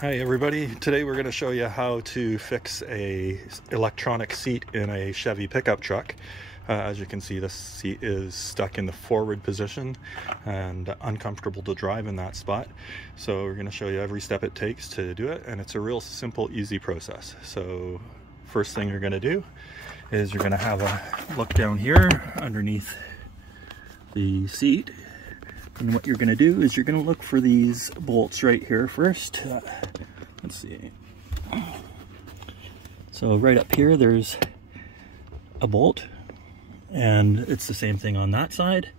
Hi everybody, today we're going to show you how to fix a electronic seat in a Chevy pickup truck. As you can see, the seat is stuck in the forward position and uncomfortable to drive in that spot. So we're going to show you every step it takes to do it, and it's a real simple, easy process. So first thing you're going to do is you're going to have a look down here underneath the seat. And what you're going to do is you're going to look for these bolts right here first. Let's see. So right up here there's a bolt, and it's the same thing on that side.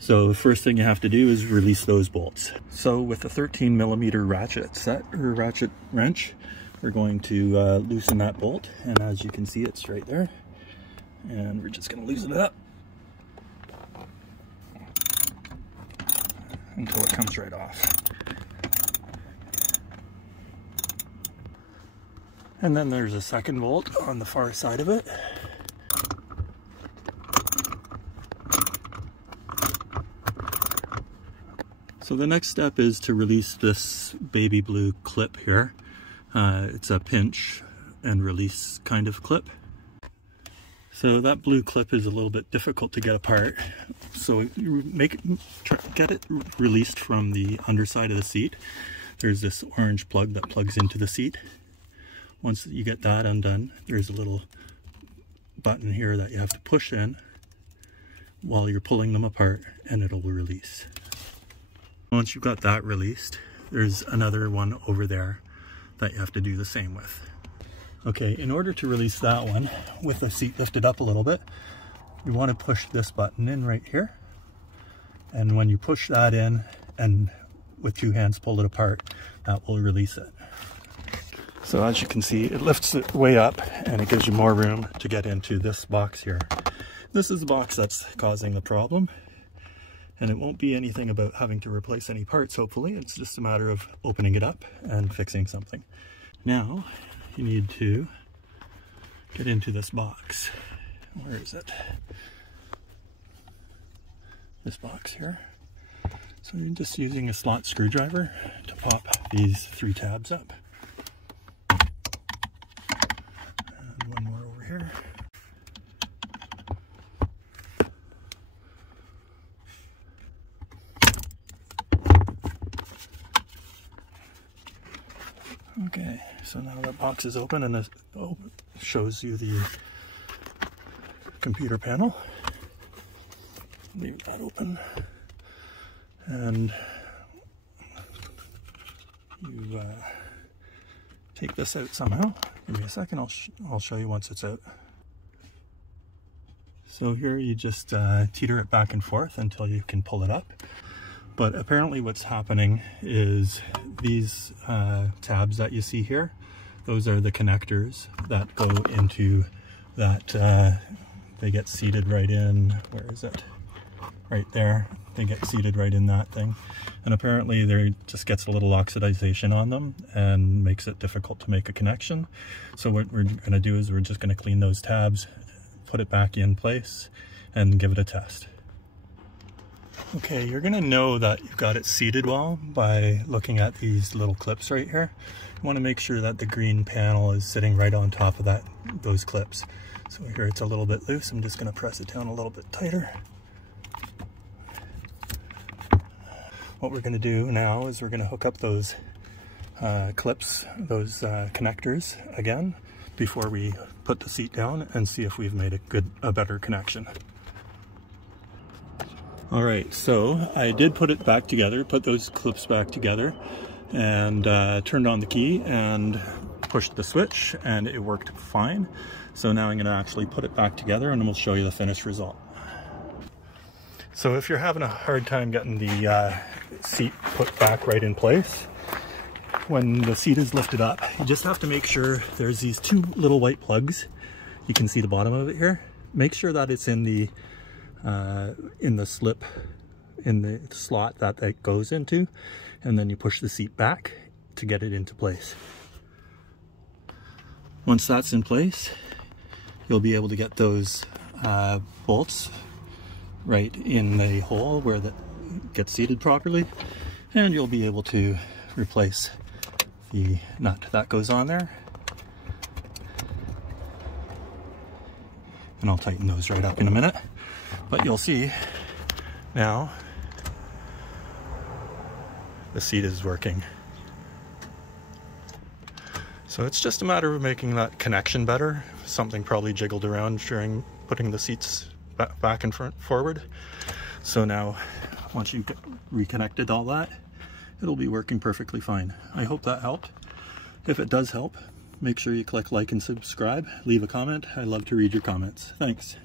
So the first thing you have to do is release those bolts. So with a 13mm ratchet set or ratchet wrench, we're going to loosen that bolt, and as you can see, it's right there. And we're just going to loosen it up until it comes right off. And then there's a second bolt on the far side of it. So the next step is to release this baby blue clip here. It's a pinch and release kind of clip. So that blue clip is a little bit difficult to get apart. So you get it released from the underside of the seat. There's this orange plug that plugs into the seat. Once you get that undone, there's a little button here that you have to push in while you're pulling them apart, and it'll release. Once you've got that released, there's another one over there that you have to do the same with. Okay, in order to release that one with the seat lifted up a little bit, you want to push this button in right here. And when you push that in and with two hands pull it apart, that will release it. So as you can see, it lifts it way up and it gives you more room to get into this box here. This is the box that's causing the problem. And it won't be anything about having to replace any parts, hopefully. It's just a matter of opening it up and fixing something. Now, you need to get into this box. Where is it? This box here. So you're just using a slot screwdriver to pop these three tabs up. And one more over here. Okay, so now that box is open, and it shows you the computer panel. Leave that open, and you take this out somehow. Give me a second, I'll show you once it's out. So here you just teeter it back and forth until you can pull it up. But apparently what's happening is these tabs that you see here, those are the connectors that go into that, they get seated right in, where is it? Right there, they get seated right in that thing. And apparently there just gets a little oxidization on them and makes it difficult to make a connection. So what we're gonna do is we're just gonna clean those tabs, put it back in place, and give it a test. Okay, you're gonna know that you've got it seated well by looking at these little clips right here. You wanna make sure that the green panel is sitting right on top of those clips. So here it's a little bit loose. I'm just gonna press it down a little bit tighter. What we're gonna do now is we're gonna hook up those clips, those connectors again, before we put the seat down and see if we've made a better connection. All right, so I did put it back together, put those clips back together, and turned on the key and pushed the switch, and it worked fine. So now I'm gonna actually put it back together and we'll show you the finished result. So if you're having a hard time getting the seat put back right in place, when the seat is lifted up, you just have to make sure there's these two little white plugs. You can see the bottom of it here. Make sure that it's in the slip, in the slot that it goes into, and then you push the seat back to get it into place. Once that's in place, you'll be able to get those bolts right in the hole where that gets seated properly, and you'll be able to replace the nut that goes on there. And I'll tighten those right up in a minute. But you'll see now the seat is working. So it's just a matter of making that connection better. Something probably jiggled around during putting the seats back and forward. So now, once you've reconnected all that, it'll be working perfectly fine. I hope that helped. If it does help, make sure you click like and subscribe. Leave a comment. I love to read your comments. Thanks.